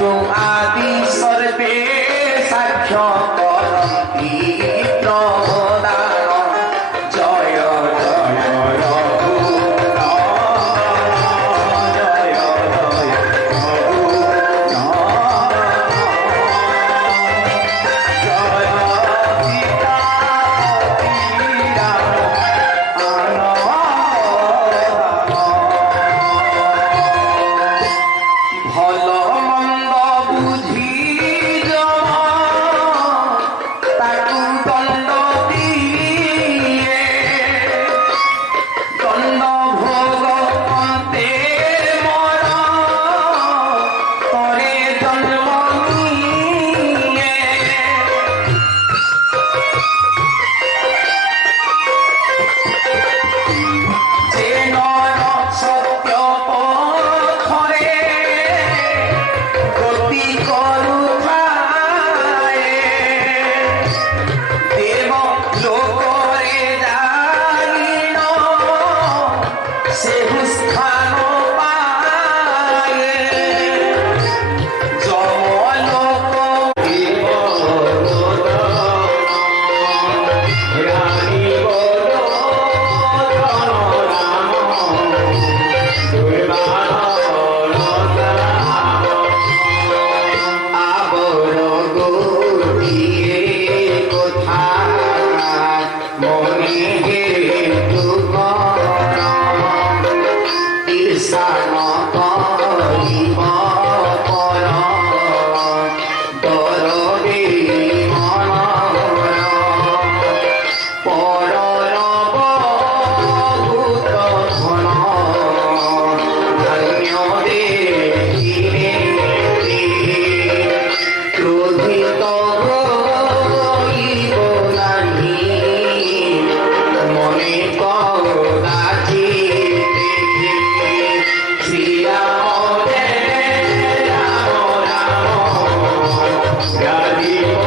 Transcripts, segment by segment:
विष्णु आदि सर्वे साक्ष्य करन्ति प्रदान जय जय रघुनाथ जय जय रघुनाथ जय सीतापति राम भल मंद बुझी ताकू दंड दिए दंड भोग अंते मोर तोरे जन्म निए जे नर सत्य पथरे गति करुथाए देव लोकरे जानिन सेहु स्थान पाए जमलोक देव रानी आबर गोटिए कथा मने हेतु कर ईर्षा न करिब पर डरबे मनर परर बहुत धन धन्य देखिले क्रोधित होइब नाही मने कदाचित् श्रीराम जय राम राम गादिब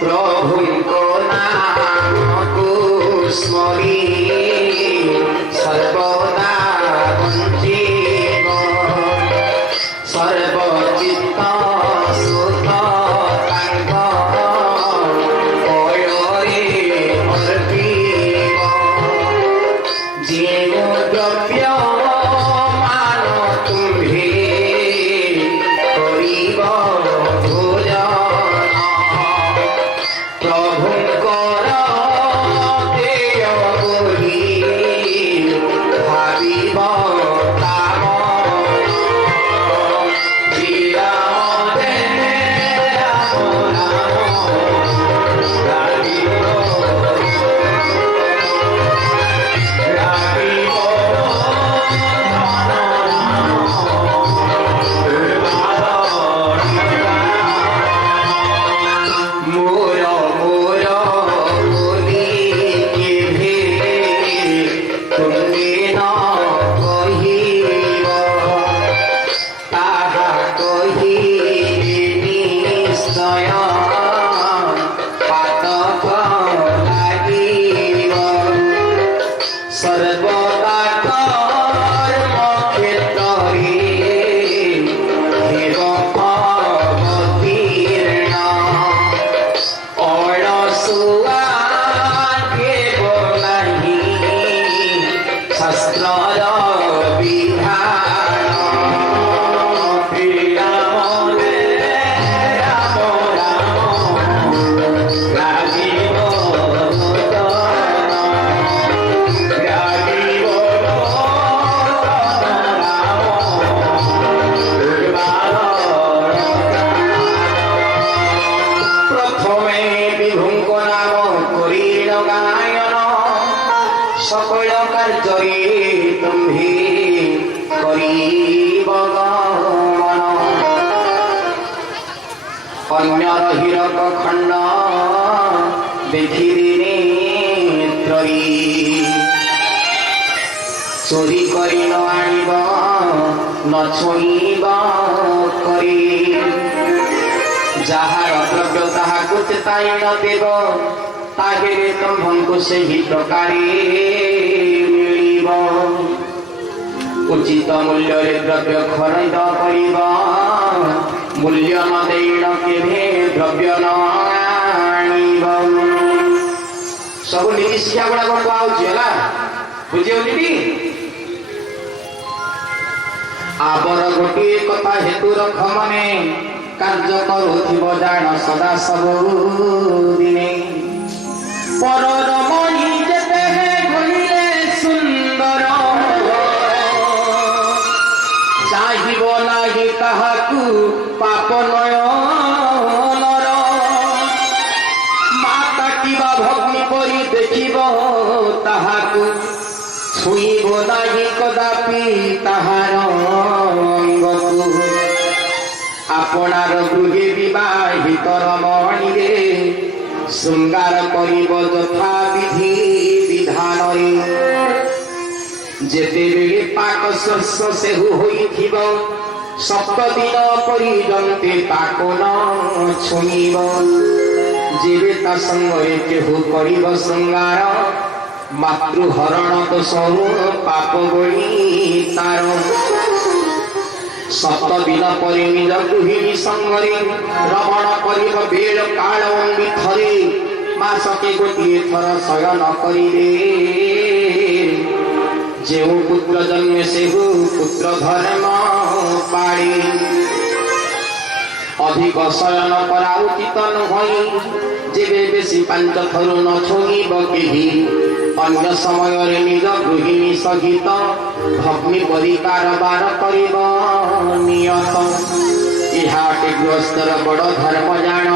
प्रभु को नाम को स्मरी सर्वदा वंचित सर्वचित्त सुख तांक पୟରେ अर्पिब जेनु द्रव्य मान तुम्हे करिब भोजन प्रभुଙ୍କର ଦେୟ ବୋଲି ଭାବିବ ତାମ ଶ୍ରୀରାମ ଜୟ ରାମ ରାମ ରାଗିବ मोर मोर बोली केभे तुमे न कहिब ताहा कहिबे निश्चय पातक लागिब सर्वदा कर्म क्षेत्रे हेर अवतीर्ण अळसुआ केव नाही शास्त्रर विधान श्रीराम जय राम राम राजीव राजीव प्रथमे विभुंक नाम करिल गायन सकल कार्य तुम्हे करिब गमन अन्य हिरक खंड देखिले नेत्री चोरी करी न आनिब न छुइब करी ଯାହାର ଦ୍ରବ୍ୟ ତାହାକୁ ଚେତାଇ ନ ଦେବ ତାହେଲେ ତମ୍ଭଙ୍କୁ ସେହି ପ୍ରକାରେ ମିଳିବ। ଉଚିତ ମୂଲ୍ୟରେ ଦ୍ରବ୍ୟ ଖରିଦ କରିବ, ମୂଲ୍ୟ ନ ଦେଇ କେବେ ଦ୍ରବ୍ୟ ନ ଆଣିବ। ସବୁ ନୀତି ଶିକ୍ଷା ଗୁଡାକ କୁହାଉଛି ହେଲା, ବୁଝିହଉଛି। ଆବର ଗୋଟିଏ କଥା ହେତୁ ରଖ ମନେ, କାର୍ଯ୍ୟ କରୁଥିବ ଜାଣ ସଦା ସବୁଦିନେ। ପରର ମଣି ଯେତେ କହିଲେ ସୁନ୍ଦର, ଚାହିଁବ ନାହିଁ ତାହାକୁ ପାପ ନୟନର। ମାତା କିବା ଭଗ୍ନି ପରି ଦେଖିବ ତାହାକୁ, ଛୁଇଁବ ନାହିଁ କଦାପି ତାହାର ଅଙ୍ଗକୁ। ଆପଣାର ଗୃହେ ବିବାହିତ ରମଣୀରେ, ଶୃଙ୍ଗାର କରିବ ଯଥା ବିଧି ବିଧାନରେ। ଯେତେବେଳେ ପାକ ଶସ୍ୟ ସେହୁ ହୋଇଥିବ, 7 ଦିନ ପର୍ଯ୍ୟନ୍ତେ ତାକୁ ନ ଛୁଇଁବ। ଯେବେ ତା ସଙ୍ଗରେ କେହୁ କରିବ ଶୃଙ୍ଗାର, ମାତୃହରଣ ଦୋଷ ପାପ ବଳି ତାର। 7 ଦିନ ପରେ ନିଜ ଗୃହିଣୀ ସଙ୍ଗରେ ରମଣ କରିବ ବେଳ କାଳ ଥରେ। ମାସକେ ଗୋଟିଏ ଥର ଶୟନ କରିବେ। ଯେଉଁ ପୁତ୍ର ଜନ୍ମେ ସେହୁ ପୁତ୍ର ଧର୍ମ ପାଳି। ଅଧିକ ଶୟନ କରା ଉଚିତ ନୁହଁ, ଯେବେ ବେଶୀ 5 ଥର ନ ଛୁଇଁବ କେହି। ଅନ୍ୟ ସମୟରେ ନିଜ ଗୃହିଣୀ ସହିତ ଭଗ୍ନି ପରି କାରବାର କରିବ ନିୟତ। ଏହା ଅଟେ ଗୃହସ୍ଥର ବଡ଼ ଧର୍ମ ଜାଣ।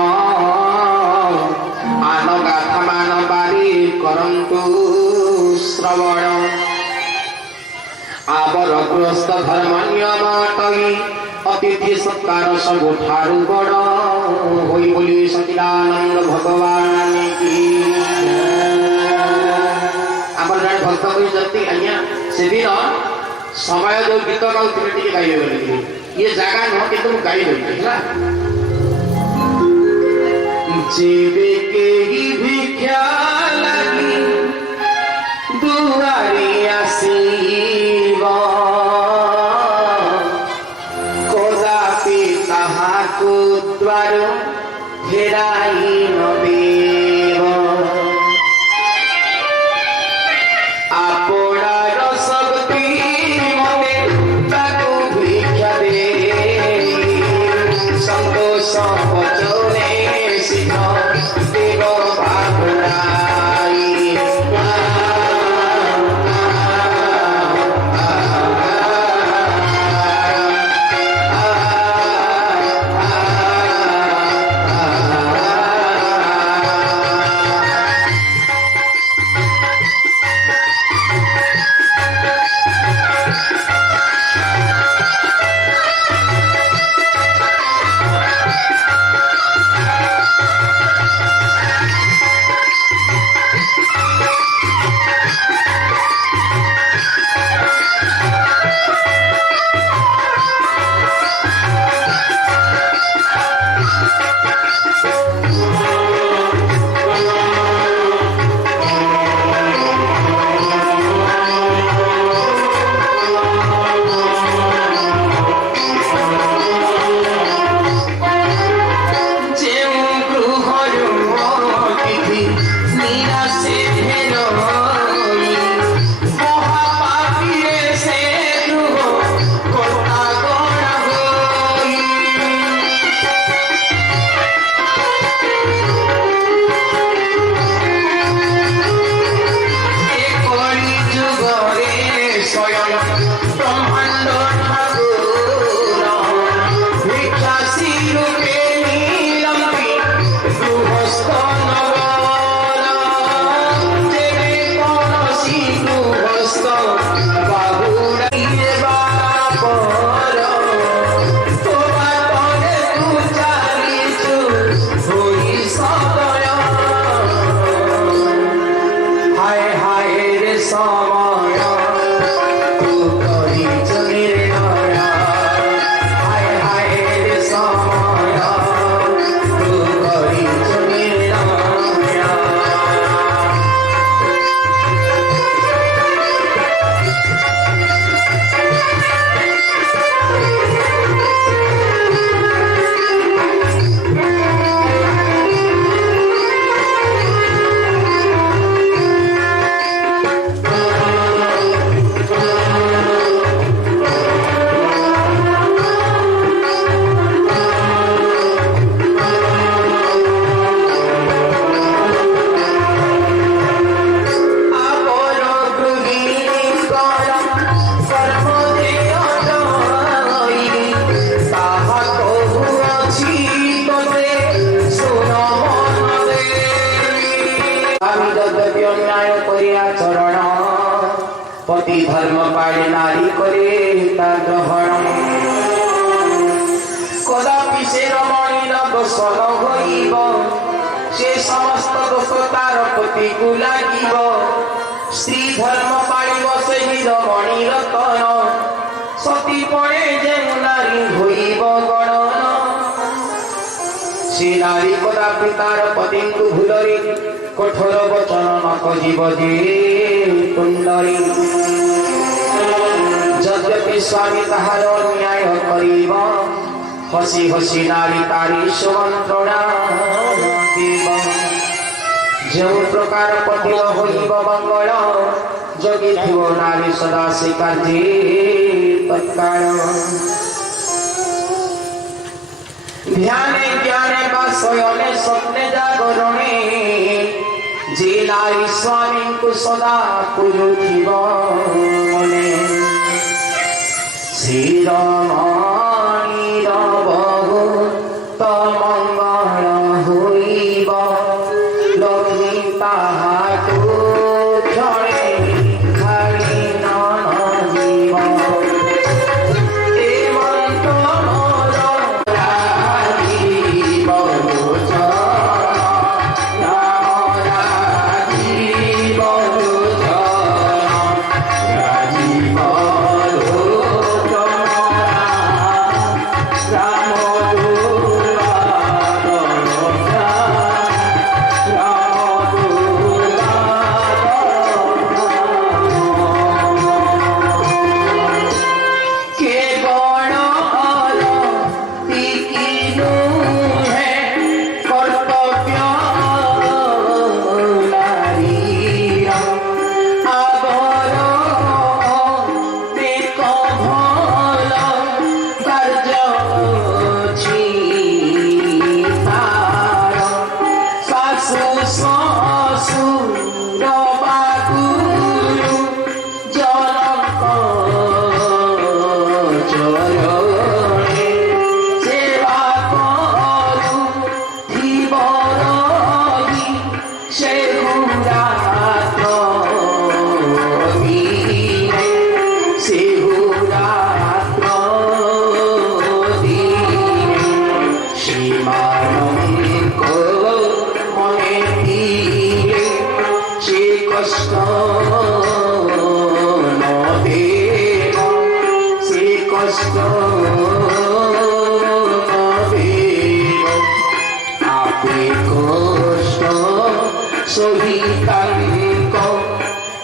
ଆନ ଗାଥା ମାନ ବାରି କରନ୍ତୁ ଶ୍ରବଣ। ଆବର ଗୃହସ୍ଥ ଧର୍ମ ନିୟମ ଅଟଇ, ଅତିଥି ସତ୍କାର ସବୁଠାରୁ ବଡ଼ ହୋଇ ବୋଲି ସଚିଦାନନ୍ଦ ଭଗବାନ କି। ଆମର ଜଣେ ଭକ୍ତ କହିଛନ୍ତି, ଆଜ୍ଞା ସେଦିନ ସମୟ ଯୋଉ ଗୀତ ଗାଉଥିଲେ ଟିକେ ଗାଇବେ ବୋଲିକି। ଇଏ ଜାଗା ନୁହଁ କିନ୍ତୁ ମୁଁ ଗାଇ ଦେଉଛି ହେଲା। ଯେବେ କେହି ଭିକ୍ଷା ଲାଗି ଦୁଆରେ ଆସିବ, କଦାପି ତାହାକୁ ଦ୍ୱାର ଫେରାଇ ନ ଦେବ। ଆପଣାର ଶକ୍ତି ମତେ ତାକୁ ଭିକ୍ଷା ଦେ, ସନ୍ତୋଷ ବଚନେ ସିଦ୍ଧ ଦେବ ଭାବନାଇ। अन्याय करे आचरण पति धर्म पाले नारी करे ता ग्रहण कदापि से रमणीर दोष न होइब से समस्त दोष तार पति को लागिब स्त्री धर्म पालिब सेहि रमणीर तन सती पड़े जे नारी होइब गणन से नारी कदापि तार पति को भूलरे कठोर वचन न कहिब जे तुंडरी यद्यपि स्वामी ताहार न्याय करिब हसी हसी नारी तारी सुमंत्रणा देव जो प्रकार पति होइब मंगल जगी थिव नारी सदा से कार्ये तत्काल ध्याने ज्ञाने बा स्वयं स्वप्ने जागरणे जे नारी स्वामी को सदा पुरुथिव मने श्रीरमणीर बहुत मंगल होइब लक्ष्मी ताहाको क्षणे खाली न जीव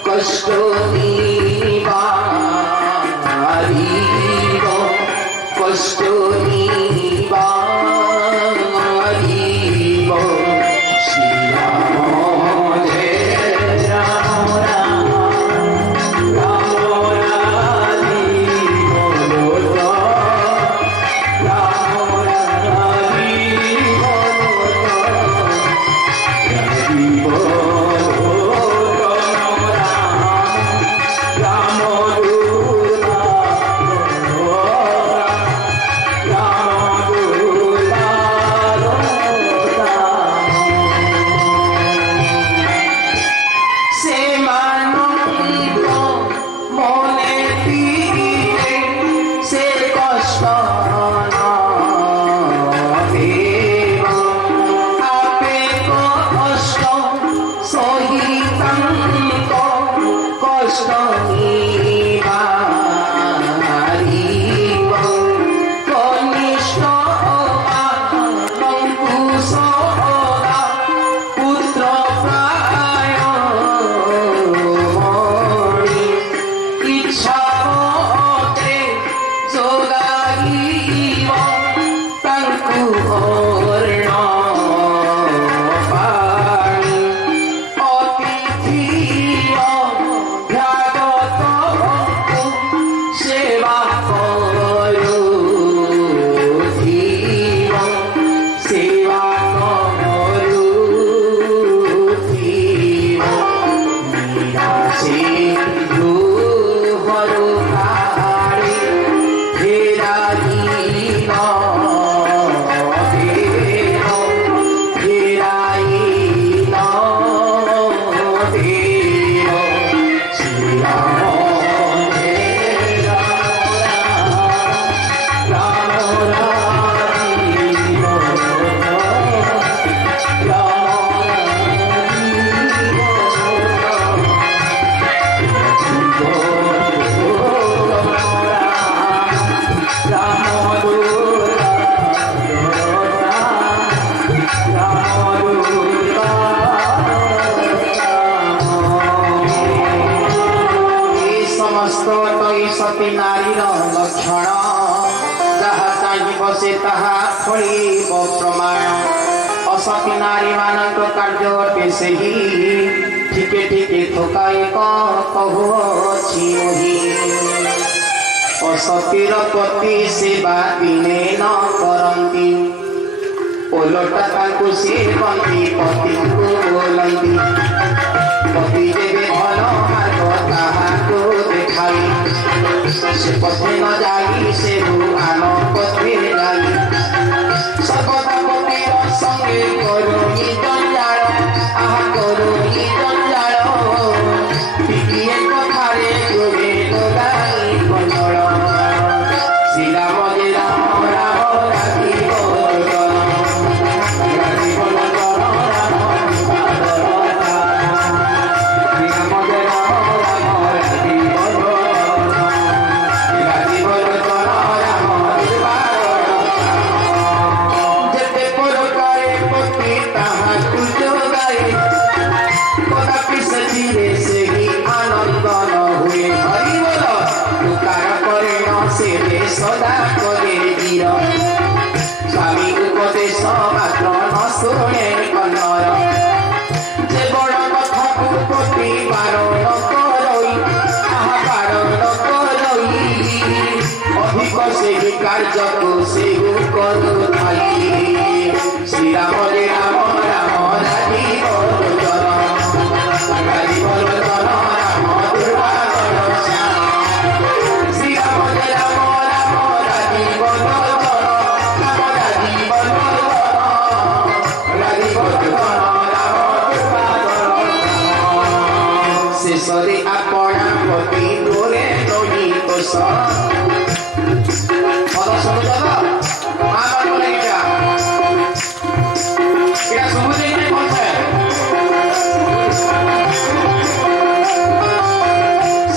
कष्ट निवारिब कष्ट निवारिब श्री राम जय राम राम राम राजी बोलो राम राजी बोलो राम सती नारीर लक्षण जहाँ चाहिए से ताहा फलिब प्रमाण असती नारी मानक कार्य अटे सेही ठीके ठीके थोकाए कहुछि मोहि असतीर पति सेवा दिने न करंती ओलटा तांकु सेवंती पति को बोलंती पति देवे भल मार्ग ताहाको देखाई से पथे न जाई से भुआन पथे जाई सर्वदा पतिर संगे करुणी जंजाल आहा करुणी जंजाल टिकिए कथारे गोरे गोलाई बंजल श्री राम जय राम राम राधि बोल राधि बोल सदा करे वीर स्वामी उपदेश मात्र न शुणे कन्नर जे बड़ कथा पति बारण करई आहा बारण करई अधिक से कार्य को से करू थाई श्री राम जय राम राम राधि बोल राधि बोल राम दुर्गा श्री राम जय राम शेषरे आपणा पति गोरे नही तोष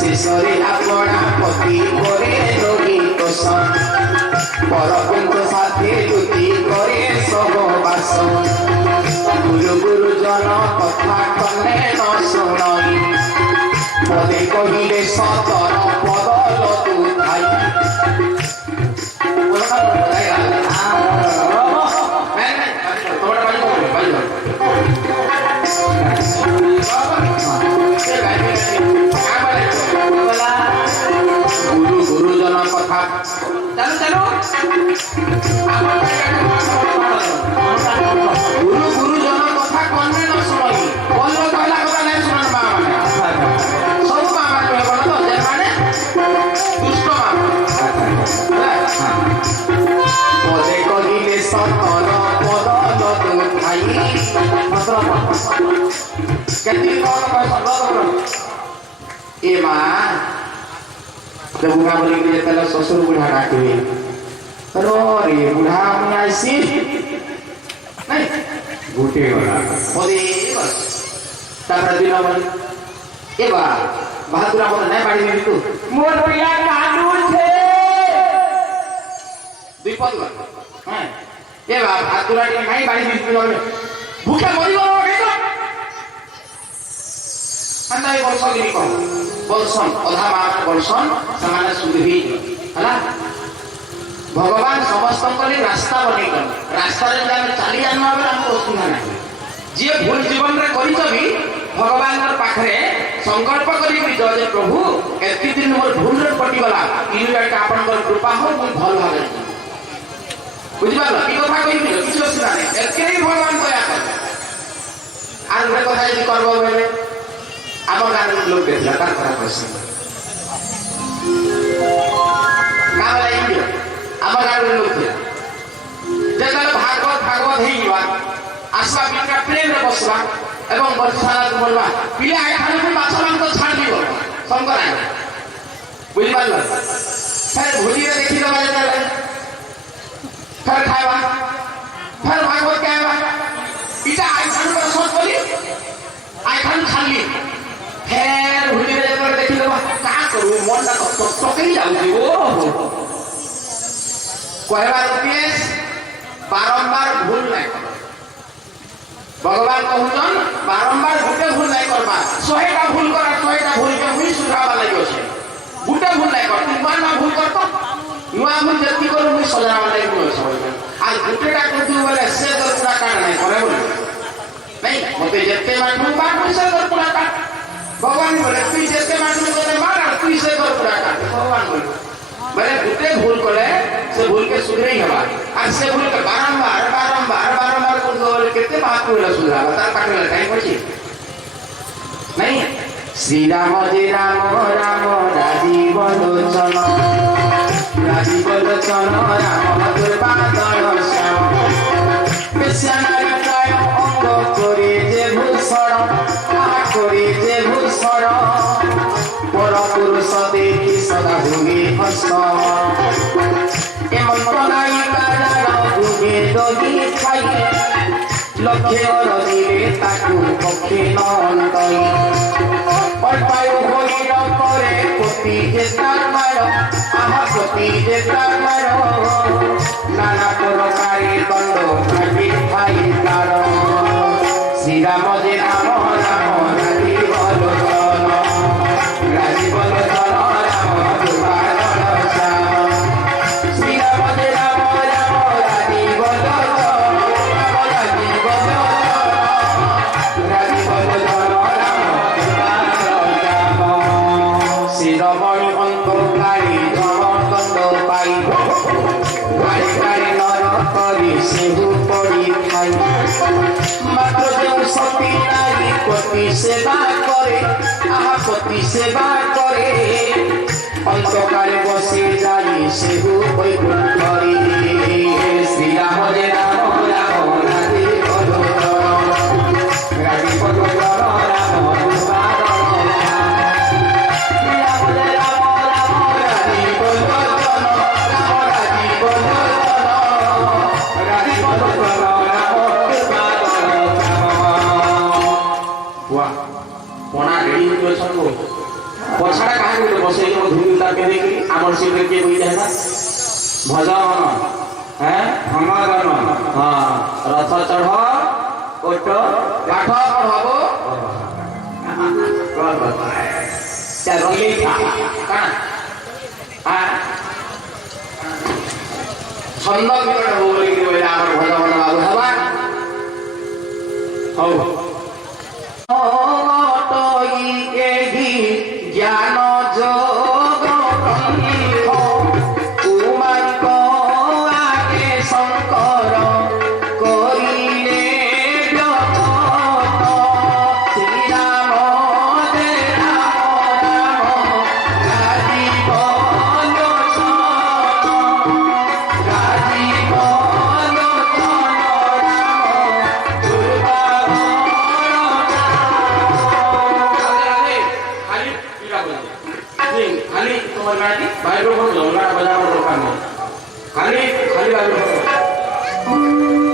शेषरे आपणा पति गोरे नही तोष परपुंज साथे युति करे सहवास गुरु गुरुजन कथा कने न शुणई पदे कहिले सतर बदल तू थाई गुरु गुरुजन कथा चलो गुरु गुरुजन कथा कने न शुणई बोल कहला कथा नै शुणन बा सब बा माने बोल जे माने दुष्ट पदे कहिले सतर बदल तू थाई केति कोन ए मां जब बुढ़ा बोले कि तेरा ससुर बुढ़ा डाके अरे रे बुढ़ा में आईसी नहीं बूटे वाला पदे बस तापर दिन बोले ए बा बहादुर हमर नहीं बाड़ी में तू मोर भैया कानून छे विपद हां ए बा बहादुर के नहीं बाड़ी में तू भूखे मरी गलो के अंदा ये वर्ष की को वर्षन अधा मान वर्षन समान सुधि हला भगवान समस्त को रास्ता बने कर रास्ता रे हम चली जाना बे हमको असुविधा नहीं जे भूल जीवन रे करी तभी भगवान रे पाखरे संकल्प करी कि जे प्रभु एति दिन मोर भूल रे पटी वाला इन लड़का आपन कर कृपा हो मुई भल भागे बुझिबाल की कथा कहि किछ असुविधा नहीं एके ही भगवान दया कर आर रे कथा यदि करबो बेले आम गाँव लोग देखला तार खरा प्रश्न आम गाँव लोग थे जब भागवत भागवत हो आसवा पिला प्लेन में बसवा एवं बर्षानाथ बोलवा पिला आगे खाने को माछ मांस छाड़ दी शंकर आगे बुझी पार फिर भूली में देखी दबा जाता फिर खावा फिर भागवत क्या इटा आई खान पर सोच बोली आई खान खाली फिर भूली में जब देखी दबा कहाँ करूँ मन ना तो कहीं जाऊँगी वो कहवा रुपीस बारंबार भूल नहीं कर भगवान कहून बारंबार गोटे भूल नहीं करवा 100टा भूल कर 100टा भूल के हुई सुधारवा लगे गुटे भूल नहीं कर तुम नुआ भूल कर तो नुआ भूल जति करू मुई सजना वाला को सब आज गुटेटा करतु बोले से तो पूरा काट नहीं करे बोले नहीं मते जते मानू बात मुई से कर पूरा काट भगवान बोले तू जते मानू बोले मार तू से कर पूरा काट भगवान बोले गुटे भूल करे से भूल के सुधरे ही हवा आज से भूल के बारंबार को बोले कितने बात बोले सुधरा बता काटने टाइम पछी नहीं श्री राम जय राम राम राजीव लोचन राम दुर्बादल श्याम बेश्यानाय अंग करे जे भूषण करे जे भूषण पर पुरुष देखी सदा भूगे हस्त एमन प्रणाई कारार भूगे दही खाई लक्ष्य रजिले ताकू पक्षे नंदई अल्पायु होइल करे कोटि जे तार मार आहा कोटि जे तार मार नाना प्रकारे दंड भागी खाई तार श्री राम जे राम राम राजीव लोचन राजीव लोचन राम दुर्बादल श्याम श्री राम जे राम राम राजीव लोचन राजीव लोचन शिरोमणि अंतर्कारी धर्मदंड पाई गाड़ी गाड़ी नर करी सेहु पड़ी खाई मात्र जो सती नारी पति सेवा करे आहा पति सेवा करे अंतकाले बसे जाई सेहु बैकुंठी श्री राम जय राम राम राजीव लोचन राजीव लोचन राम दुर्बादल पणा रेडी हो सब पछाड़ा कहा बसे धूल उतार के देखी आमर से के बोई है भजन हैं हमारन हां रथ चढ़ ओट काठ हबो क्या रंगली का हां छंद विकट बोली के बोले आमर भजन बाबू हवा हो ज्ञान जोग कुमार आगे शंकर करिले श्री राम जय राम राजीव लोचन राजीव लोचन राम दुर्बादल खाली तुम्हारे गाड़ी माइक्रोफोन लौंगा बजाना दरकार नहीं खाली खाली